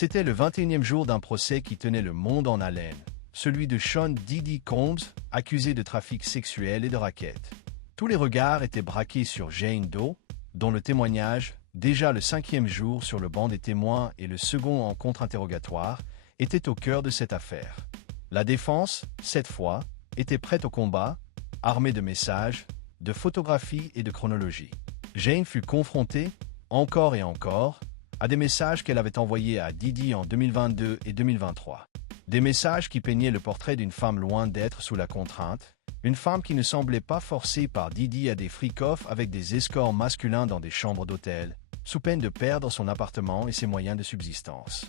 C'était le 21e jour d'un procès qui tenait le monde en haleine, celui de Sean Diddy Combs, accusé de trafic sexuel et de racket. Tous les regards étaient braqués sur Jane Doe, dont le témoignage, déjà le 5e jour sur le banc des témoins et le second en contre-interrogatoire, était au cœur de cette affaire. La défense, cette fois, était prête au combat, armée de messages, de photographies et de chronologie. Jane fut confrontée, encore et encore, à des messages qu'elle avait envoyés à Diddy en 2022 et 2023. Des messages qui peignaient le portrait d'une femme loin d'être sous la contrainte, une femme qui ne semblait pas forcée par Diddy à des freak-offs avec des escorts masculins dans des chambres d'hôtel, sous peine de perdre son appartement et ses moyens de subsistance.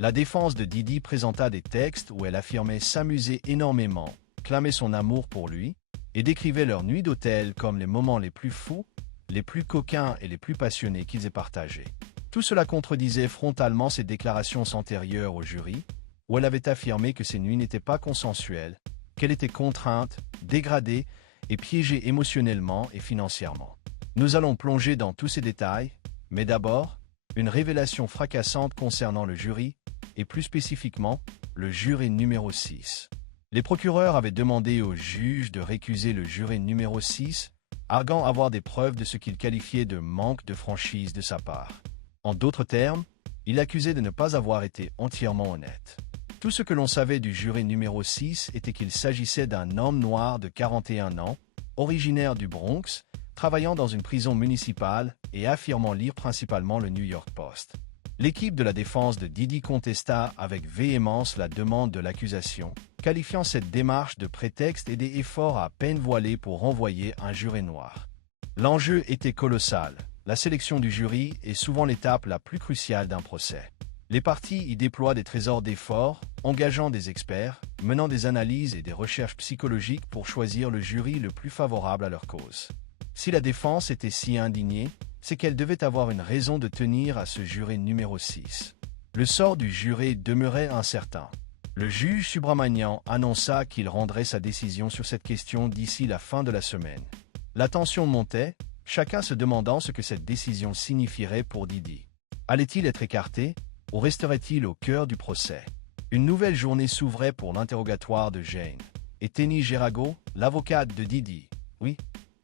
La défense de Diddy présenta des textes où elle affirmait s'amuser énormément, clamait son amour pour lui, et décrivait leurs nuits d'hôtel comme les moments les plus fous, les plus coquins et les plus passionnés qu'ils aient partagés. Tout cela contredisait frontalement ses déclarations antérieures au jury, où elle avait affirmé que ces nuits n'étaient pas consensuelles, qu'elle était contrainte, dégradée et piégée émotionnellement et financièrement. Nous allons plonger dans tous ces détails, mais d'abord, une révélation fracassante concernant le jury, et plus spécifiquement, le juré numéro 6. Les procureurs avaient demandé au juge de récuser le juré numéro 6, arguant avoir des preuves de ce qu'ils qualifiaient de manque de franchise de sa part. En d'autres termes, il l'accusait de ne pas avoir été entièrement honnête. Tout ce que l'on savait du juré numéro 6 était qu'il s'agissait d'un homme noir de 41 ans, originaire du Bronx, travaillant dans une prison municipale et affirmant lire principalement le New York Post. L'équipe de la défense de Diddy contesta avec véhémence la demande de l'accusation, qualifiant cette démarche de prétexte et des efforts à peine voilés pour renvoyer un juré noir. L'enjeu était colossal. La sélection du jury est souvent l'étape la plus cruciale d'un procès. Les parties y déploient des trésors d'efforts, engageant des experts, menant des analyses et des recherches psychologiques pour choisir le jury le plus favorable à leur cause. Si la défense était si indignée, c'est qu'elle devait avoir une raison de tenir à ce juré numéro 6. Le sort du juré demeurait incertain. Le juge Subramanian annonça qu'il rendrait sa décision sur cette question d'ici la fin de la semaine. La tension montait, chacun se demandant ce que cette décision signifierait pour Diddy. Allait-il être écarté, ou resterait-il au cœur du procès? Une nouvelle journée s'ouvrait pour l'interrogatoire de Jane. Et Tenny Geraghao, l'avocate de Diddy, oui,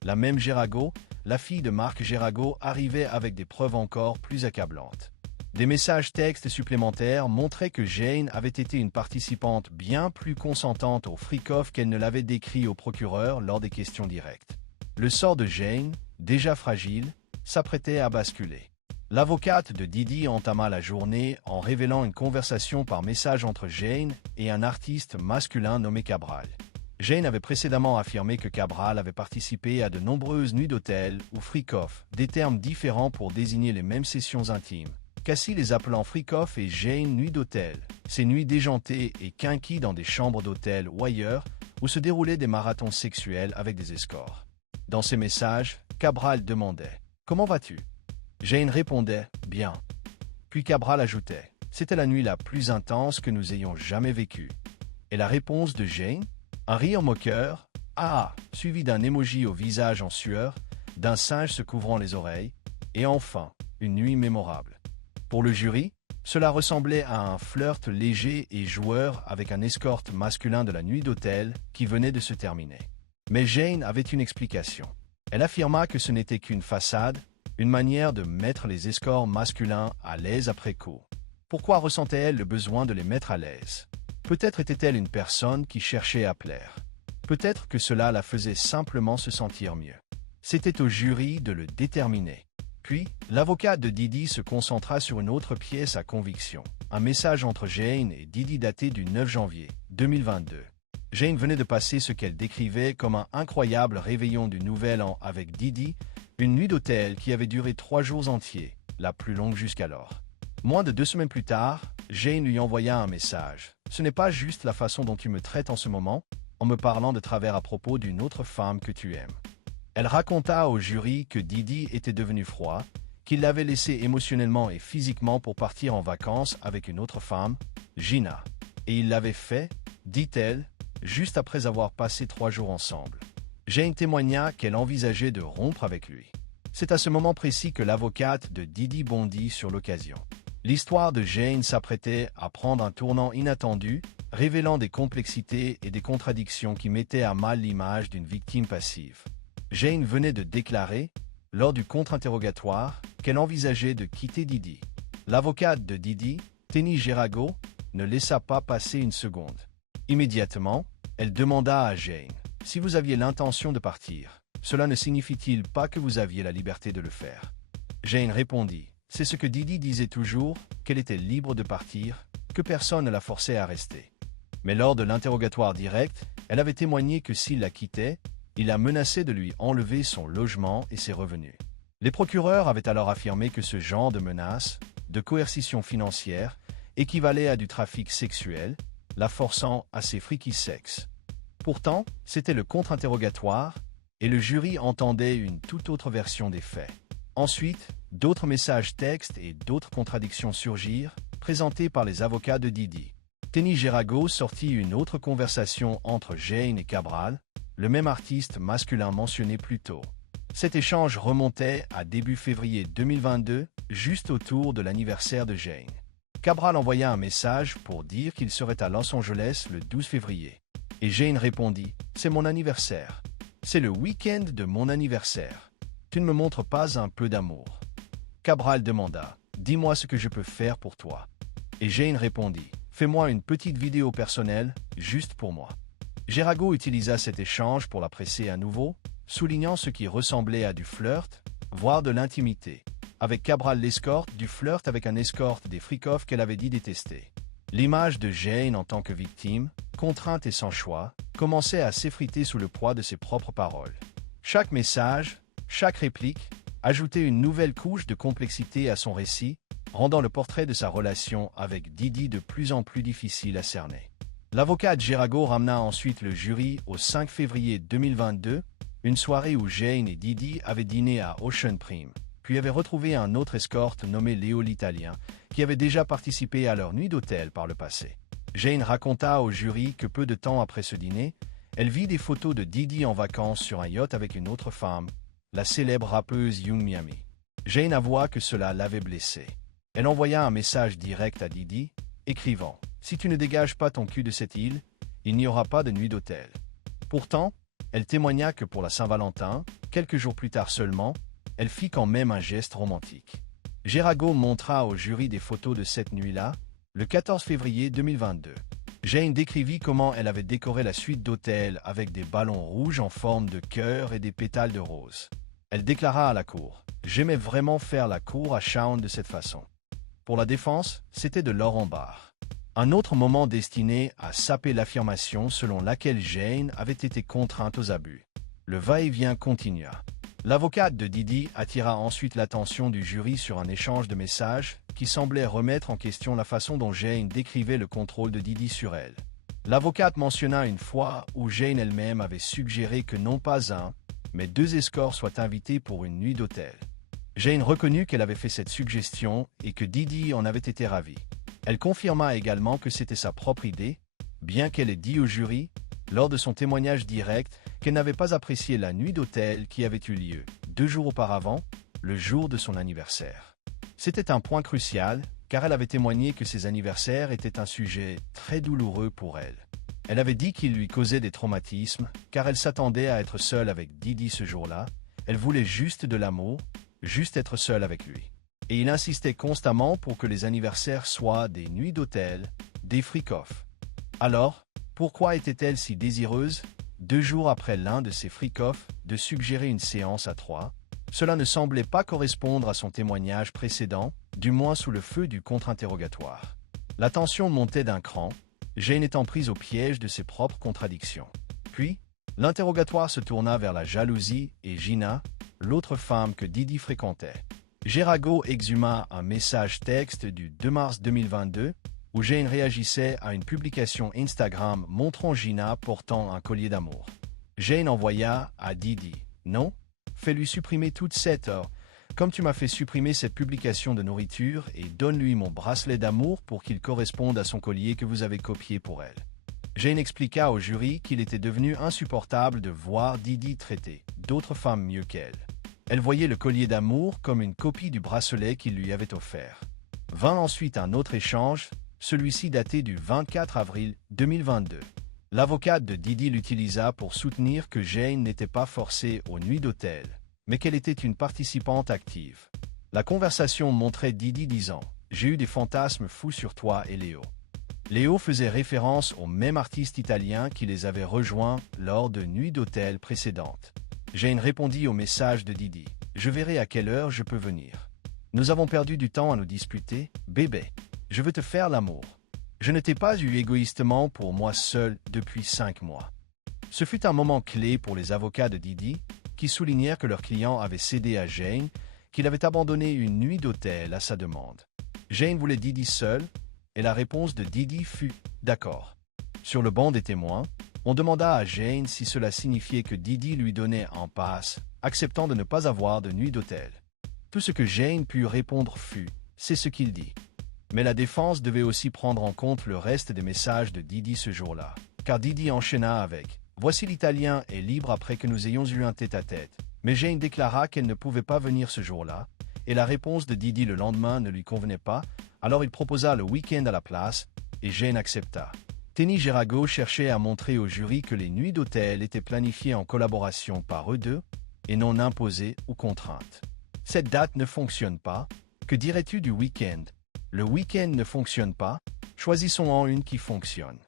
la même Geraghao, la fille de Marc Geraghao, arrivait avec des preuves encore plus accablantes. Des messages textes supplémentaires montraient que Jane avait été une participante bien plus consentante au freak-off qu'elle ne l'avait décrit au procureur lors des questions directes. Le sort de Jane, déjà fragile, s'apprêtait à basculer. L'avocate de Diddy entama la journée en révélant une conversation par message entre Jane et un artiste masculin nommé Cabral. Jane avait précédemment affirmé que Cabral avait participé à de nombreuses nuits d'hôtel ou freak-off, des termes différents pour désigner les mêmes sessions intimes. Cassie les appelant freak-off et Jane nuit d'hôtel, ces nuits déjantées et quinquis dans des chambres d'hôtel ou ailleurs, où se déroulaient des marathons sexuels avec des escorts. Dans ses messages, Cabral demandait « Comment vas-tu » Jane répondait « Bien ». Puis Cabral ajoutait « C'était la nuit la plus intense que nous ayons jamais vécue ». Et la réponse de Jane? Un rire moqueur, « Ah !» suivi d'un emoji au visage en sueur, d'un singe se couvrant les oreilles, et enfin, une nuit mémorable. Pour le jury, cela ressemblait à un flirt léger et joueur avec un escorte masculin de la nuit d'hôtel qui venait de se terminer. Mais Jane avait une explication. Elle affirma que ce n'était qu'une façade, une manière de mettre les escorts masculins à l'aise après coup. Pourquoi ressentait-elle le besoin de les mettre à l'aise? Peut-être était-elle une personne qui cherchait à plaire. Peut-être que cela la faisait simplement se sentir mieux. C'était au jury de le déterminer. Puis, l'avocat de Diddy se concentra sur une autre pièce à conviction. Un message entre Jane et Diddy daté du 9 janvier 2022. Jane venait de passer ce qu'elle décrivait comme un incroyable réveillon du Nouvel An avec Diddy, une nuit d'hôtel qui avait duré 3 jours entiers, la plus longue jusqu'alors. Moins de 2 semaines plus tard, Jane lui envoya un message. « Ce n'est pas juste la façon dont tu me traites en ce moment, en me parlant de travers à propos d'une autre femme que tu aimes. » Elle raconta au jury que Diddy était devenu froid, qu'il l'avait laissé émotionnellement et physiquement pour partir en vacances avec une autre femme, Gina. Et il l'avait fait, dit-elle, juste après avoir passé 3 jours ensemble. Jane témoigna qu'elle envisageait de rompre avec lui. C'est à ce moment précis que l'avocate de Diddy bondit sur l'occasion. L'histoire de Jane s'apprêtait à prendre un tournant inattendu, révélant des complexités et des contradictions qui mettaient à mal l'image d'une victime passive. Jane venait de déclarer, lors du contre-interrogatoire, qu'elle envisageait de quitter Didi. L'avocate de Didi, Tenny Geraghao, ne laissa pas passer une seconde. Immédiatement, elle demanda à Jane « Si vous aviez l'intention de partir, cela ne signifie-t-il pas que vous aviez la liberté de le faire ?» Jane répondit « C'est ce que Didi disait toujours, qu'elle était libre de partir, que personne ne la forçait à rester. » Mais lors de l'interrogatoire direct, elle avait témoigné que s'il la quittait, il la menaçait de lui enlever son logement et ses revenus. Les procureurs avaient alors affirmé que ce genre de menace, de coercition financière, équivalait à du trafic sexuel, la forçant à ses frikis sexes. Pourtant, c'était le contre-interrogatoire, et le jury entendait une toute autre version des faits. Ensuite, d'autres messages textes et d'autres contradictions surgirent, présentés par les avocats de Didi. Tenny Geraghao sortit une autre conversation entre Jane et Cabral, le même artiste masculin mentionné plus tôt. Cet échange remontait à début février 2022, juste autour de l'anniversaire de Jane. Cabral envoya un message pour dire qu'il serait à Los Angeles le 12 février. Et Jane répondit « C'est mon anniversaire. C'est le week-end de mon anniversaire. Tu ne me montres pas un peu d'amour. » Cabral demanda « Dis-moi ce que je peux faire pour toi. » Et Jane répondit « Fais-moi une petite vidéo personnelle, juste pour moi. » Geraghao utilisa cet échange pour la presser à nouveau, soulignant ce qui ressemblait à du flirt, voire de l'intimité. Avec Cabral l'escorte, du flirt avec un escorte des free-off qu'elle avait dit détester. L'image de Jane en tant que victime, contrainte et sans choix, commençait à s'effriter sous le poids de ses propres paroles. Chaque message, chaque réplique, ajoutait une nouvelle couche de complexité à son récit, rendant le portrait de sa relation avec Didi de plus en plus difficile à cerner. L'avocat Geraghao ramena ensuite le jury au 5 février 2022, une soirée où Jane et Didi avaient dîné à Ocean Prime, puis avaient retrouvé un autre escorte nommé Léo l'Italien, qui avait déjà participé à leur nuit d'hôtel par le passé. Jane raconta au jury que peu de temps après ce dîner, elle vit des photos de Didi en vacances sur un yacht avec une autre femme, la célèbre rappeuse Yung Miami. Jane avoua que cela l'avait blessée. Elle envoya un message direct à Didi, écrivant « Si tu ne dégages pas ton cul de cette île, il n'y aura pas de nuit d'hôtel. » Pourtant, elle témoigna que pour la Saint-Valentin, quelques jours plus tard seulement, elle fit quand même un geste romantique. Geraghao montra au jury des photos de cette nuit-là, le 14 février 2022. Jane décrivit comment elle avait décoré la suite d'hôtel avec des ballons rouges en forme de cœur et des pétales de rose. Elle déclara à la cour « J'aimais vraiment faire la cour à Shaun de cette façon. » Pour la défense, c'était de l'or en barre. Un autre moment destiné à saper l'affirmation selon laquelle Jane avait été contrainte aux abus. Le va-et-vient continua. L'avocate de Didi attira ensuite l'attention du jury sur un échange de messages qui semblait remettre en question la façon dont Jane décrivait le contrôle de Didi sur elle. L'avocate mentionna une fois où Jane elle-même avait suggéré que non pas un, mais 2 escorts soient invités pour une nuit d'hôtel. Jane reconnut qu'elle avait fait cette suggestion et que Didi en avait été ravie. Elle confirma également que c'était sa propre idée, bien qu'elle ait dit au jury, lors de son témoignage direct, qu'elle n'avait pas apprécié la nuit d'hôtel qui avait eu lieu 2 jours auparavant, le jour de son anniversaire. C'était un point crucial, car elle avait témoigné que ses anniversaires étaient un sujet très douloureux pour elle. Elle avait dit qu'il lui causait des traumatismes, car elle s'attendait à être seule avec Didi ce jour-là, elle voulait juste de l'amour, juste être seule avec lui. Et il insistait constamment pour que les anniversaires soient des nuits d'hôtel, des freak-off. Alors, pourquoi était-elle si désireuse, 2 jours après l'un de ses freak-off, de suggérer une séance à 3? Cela ne semblait pas correspondre à son témoignage précédent, du moins sous le feu du contre-interrogatoire. La tension montait d'un cran, Jane étant prise au piège de ses propres contradictions. Puis, l'interrogatoire se tourna vers la jalousie et Gina, l'autre femme que Didi fréquentait. Geraghao exhuma un message texte du 2 mars 2022 où Jane réagissait à une publication Instagram montrant Gina portant un collier d'amour. Jane envoya à Didi « Non, fais-lui supprimer toute cette heure, comme tu m'as fait supprimer cette publication de nourriture et donne-lui mon bracelet d'amour pour qu'il corresponde à son collier que vous avez copié pour elle. » Jane expliqua au jury qu'il était devenu insupportable de voir Didi traiter d'autres femmes mieux qu'elle. Elle voyait le collier d'amour comme une copie du bracelet qu'il lui avait offert. Vint ensuite un autre échange, celui-ci daté du 24 avril 2022. L'avocate de Didi l'utilisa pour soutenir que Jane n'était pas forcée aux nuits d'hôtel, mais qu'elle était une participante active. La conversation montrait Didi disant « J'ai eu des fantasmes fous sur toi et Léo ». Léo faisait référence au même artiste italien qui les avait rejoints lors de nuits d'hôtel précédentes. Jane répondit au message de Didi « Je verrai à quelle heure je peux venir. Nous avons perdu du temps à nous disputer, bébé. Je veux te faire l'amour. Je ne t'ai pas eu égoïstement pour moi seul depuis 5 mois. » Ce fut un moment clé pour les avocats de Didi, qui soulignèrent que leur client avait cédé à Jane, qu'il avait abandonné une nuit d'hôtel à sa demande. Jane voulait Didi seul, et la réponse de Didi fut « D'accord ». Sur le banc des témoins, on demanda à Jane si cela signifiait que Didi lui donnait en passe, acceptant de ne pas avoir de nuit d'hôtel. Tout ce que Jane put répondre fut « C'est ce qu'il dit ». Mais la défense devait aussi prendre en compte le reste des messages de Didi ce jour-là, car Didi enchaîna avec « Voici l'Italien est libre après que nous ayons eu un tête-à-tête ». Mais Jane déclara qu'elle ne pouvait pas venir ce jour-là, et la réponse de Didi le lendemain ne lui convenait pas, alors il proposa le week-end à la place, et Jane accepta. Tenny Geraghaux cherchait à montrer au jury que les nuits d'hôtel étaient planifiées en collaboration par eux deux, et non imposées ou contraintes. Cette date ne fonctionne pas. Que dirais-tu du week-end? Le week-end ne fonctionne pas, choisissons-en une qui fonctionne.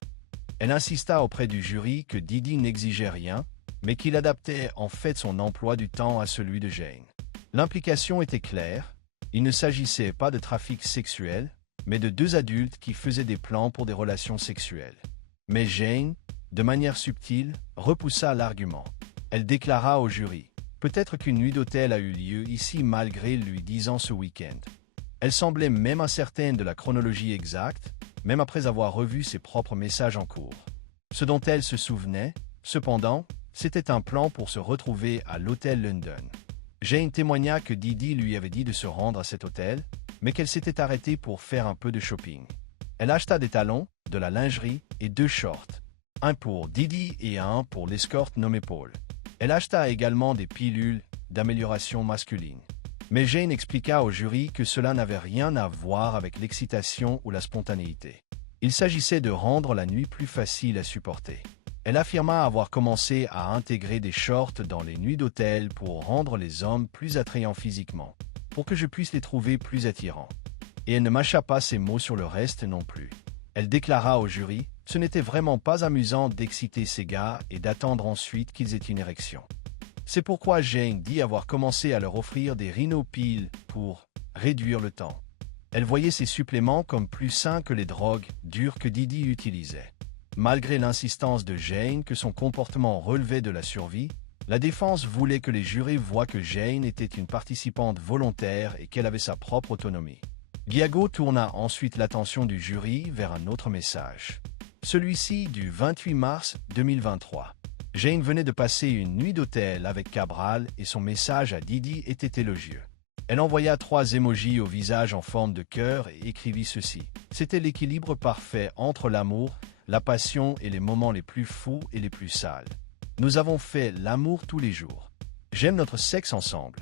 Elle insista auprès du jury que Didi n'exigeait rien, mais qu'il adaptait en fait son emploi du temps à celui de Jane. L'implication était claire, il ne s'agissait pas de trafic sexuel, mais de deux adultes qui faisaient des plans pour des relations sexuelles. Mais Jane, de manière subtile, repoussa l'argument. Elle déclara au jury « Peut-être qu'une nuit d'hôtel a eu lieu ici malgré lui disant ce week-end ». Elle semblait même incertaine de la chronologie exacte, même après avoir revu ses propres messages en cours. Ce dont elle se souvenait, cependant, c'était un plan pour se retrouver à l'hôtel London. Jane témoigna que Didi lui avait dit de se rendre à cet hôtel, mais qu'elle s'était arrêtée pour faire un peu de shopping. Elle acheta des talons, de la lingerie et 2 shorts. Un pour Didi et un pour l'escorte nommé Paul. Elle acheta également des pilules d'amélioration masculine. Mais Jane expliqua au jury que cela n'avait rien à voir avec l'excitation ou la spontanéité. Il s'agissait de rendre la nuit plus facile à supporter. Elle affirma avoir commencé à intégrer des shorts dans les nuits d'hôtel pour rendre les hommes plus attrayants physiquement, pour que je puisse les trouver plus attirants. Et elle ne mâcha pas ses mots sur le reste non plus. Elle déclara au jury « Ce n'était vraiment pas amusant d'exciter ces gars et d'attendre ensuite qu'ils aient une érection. » C'est pourquoi Jane dit avoir commencé à leur offrir des rhino-pills pour réduire le temps. Elle voyait ces suppléments comme plus sains que les drogues dures que Didi utilisait. Malgré l'insistance de Jane que son comportement relevait de la survie, la défense voulait que les jurés voient que Jane était une participante volontaire et qu'elle avait sa propre autonomie. Geraghaux tourna ensuite l'attention du jury vers un autre message. Celui-ci du 28 mars 2023. Jane venait de passer une nuit d'hôtel avec Cabral et son message à Didi était élogieux. Elle envoya 3 émojis au visage en forme de cœur et écrivit ceci. C'était l'équilibre parfait entre l'amour, la passion et les moments les plus fous et les plus sales. Nous avons fait l'amour tous les jours. J'aime notre sexe ensemble.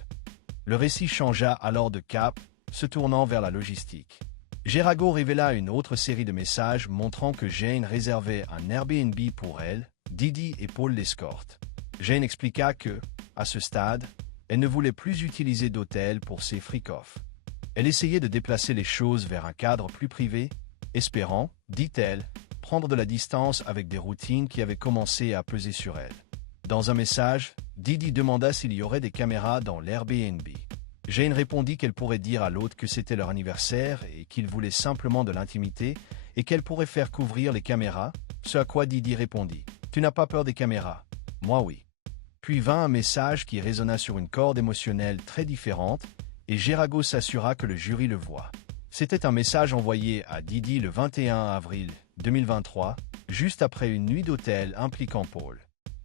Le récit changea alors de cap, se tournant vers la logistique. Geraghaux révéla une autre série de messages montrant que Jane réservait un Airbnb pour elle, Didi et Paul l'escorte. Jane expliqua que, à ce stade, elle ne voulait plus utiliser d'hôtel pour ses freak-offs. Elle essayait de déplacer les choses vers un cadre plus privé, espérant, dit-elle, prendre de la distance avec des routines qui avaient commencé à peser sur elle. Dans un message, Didi demanda s'il y aurait des caméras dans l'Airbnb. Jane répondit qu'elle pourrait dire à l'autre que c'était leur anniversaire et qu'il voulait simplement de l'intimité et qu'elle pourrait faire couvrir les caméras, ce à quoi Didi répondit « Tu n'as pas peur des caméras? Moi oui ». Puis vint un message qui résonna sur une corde émotionnelle très différente et Geraghaux s'assura que le jury le voit. C'était un message envoyé à Didi le 21 avril 2023, juste après une nuit d'hôtel impliquant Paul.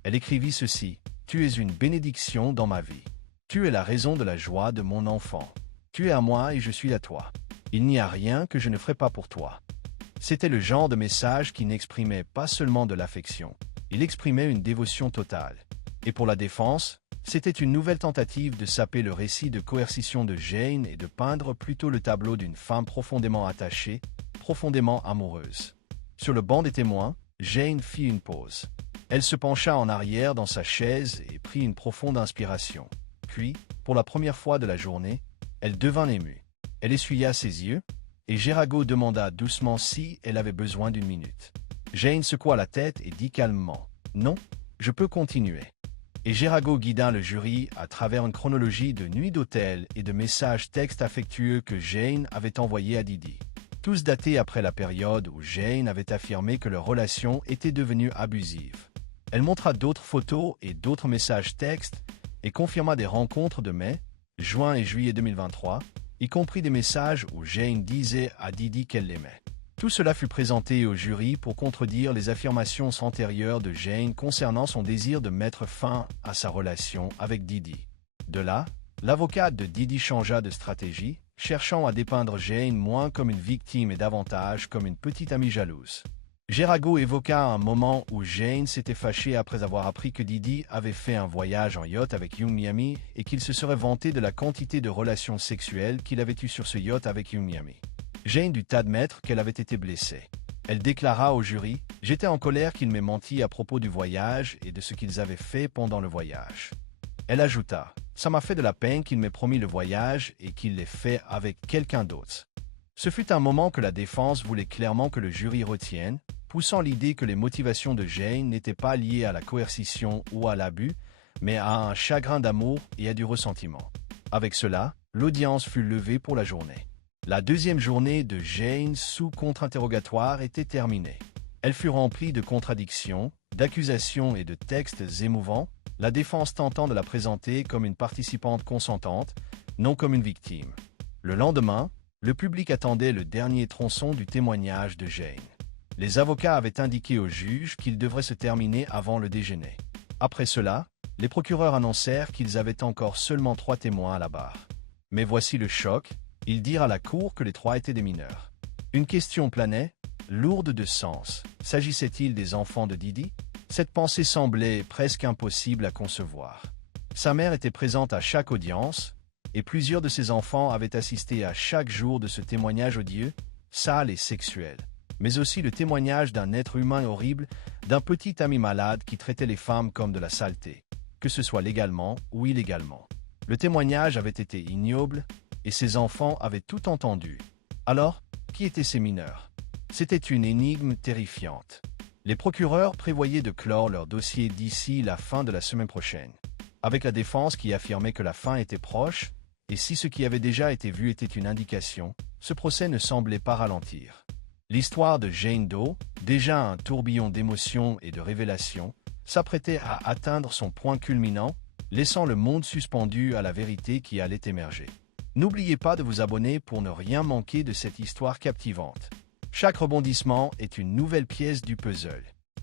Elle écrivit ceci « Tu es une bénédiction dans ma vie. Tu es la raison de la joie de mon enfant. Tu es à moi et je suis à toi. Il n'y a rien que je ne ferai pas pour toi. » C'était le genre de message qui n'exprimait pas seulement de l'affection, il exprimait une dévotion totale. Et pour la défense, c'était une nouvelle tentative de saper le récit de coercition de Jane et de peindre plutôt le tableau d'une femme profondément attachée, profondément amoureuse. Sur le banc des témoins, Jane fit une pause. Elle se pencha en arrière dans sa chaise et prit une profonde inspiration. Puis, pour la première fois de la journée, elle devint émue. Elle essuya ses yeux, et Gérago demanda doucement si elle avait besoin d'une minute. Jane secoua la tête et dit calmement « Non, je peux continuer ». Et Gérago guida le jury à travers une chronologie de nuits d'hôtel et de messages textes affectueux que Jane avait envoyés à Didi. Tous datés après la période où Jane avait affirmé que leur relation était devenue abusive. Elle montra d'autres photos et d'autres messages textes et confirma des rencontres de mai, juin et juillet 2023, y compris des messages où Jane disait à Didi qu'elle l'aimait. Tout cela fut présenté au jury pour contredire les affirmations antérieures de Jane concernant son désir de mettre fin à sa relation avec Didi. De là, l'avocate de Didi changea de stratégie, cherchant à dépeindre Jane moins comme une victime et davantage comme une petite amie jalouse. Gérago évoqua un moment où Jane s'était fâchée après avoir appris que Didi avait fait un voyage en yacht avec Young Miami et qu'il se serait vanté de la quantité de relations sexuelles qu'il avait eues sur ce yacht avec Young Miami. Jane dut admettre qu'elle avait été blessée. Elle déclara au jury « J'étais en colère qu'il m'ait menti à propos du voyage et de ce qu'ils avaient fait pendant le voyage. » Elle ajouta « Ça m'a fait de la peine qu'il m'ait promis le voyage et qu'il l'ait fait avec quelqu'un d'autre. » Ce fut un moment que la défense voulait clairement que le jury retienne, poussant l'idée que les motivations de Jane n'étaient pas liées à la coercition ou à l'abus, mais à un chagrin d'amour et à du ressentiment. Avec cela, l'audience fut levée pour la journée. La deuxième journée de Jane sous contre-interrogatoire était terminée. Elle fut remplie de contradictions, d'accusations et de textes émouvants, la défense tentant de la présenter comme une participante consentante, non comme une victime. Le lendemain, le public attendait le dernier tronçon du témoignage de Jane. Les avocats avaient indiqué au juge qu'il devrait se terminer avant le déjeuner. Après cela, les procureurs annoncèrent qu'ils avaient encore seulement 3 témoins à la barre. Mais voici le choc. Ils dirent à la cour que les 3 étaient des mineurs. Une question planait, lourde de sens. S'agissait-il des enfants de Didi? Cette pensée semblait presque impossible à concevoir. Sa mère était présente à chaque audience, et plusieurs de ses enfants avaient assisté à chaque jour de ce témoignage odieux, sale et sexuel, mais aussi le témoignage d'un être humain horrible, d'un petit ami malade qui traitait les femmes comme de la saleté, que ce soit légalement ou illégalement. Le témoignage avait été ignoble, et ses enfants avaient tout entendu. Alors, qui étaient ces mineurs? C'était une énigme terrifiante. Les procureurs prévoyaient de clore leur dossier d'ici la fin de la semaine prochaine, avec la défense qui affirmait que la fin était proche, et si ce qui avait déjà été vu était une indication, ce procès ne semblait pas ralentir. L'histoire de Jane Doe, déjà un tourbillon d'émotions et de révélations, s'apprêtait à atteindre son point culminant, laissant le monde suspendu à la vérité qui allait émerger. N'oubliez pas de vous abonner pour ne rien manquer de cette histoire captivante. Chaque rebondissement est une nouvelle pièce du puzzle.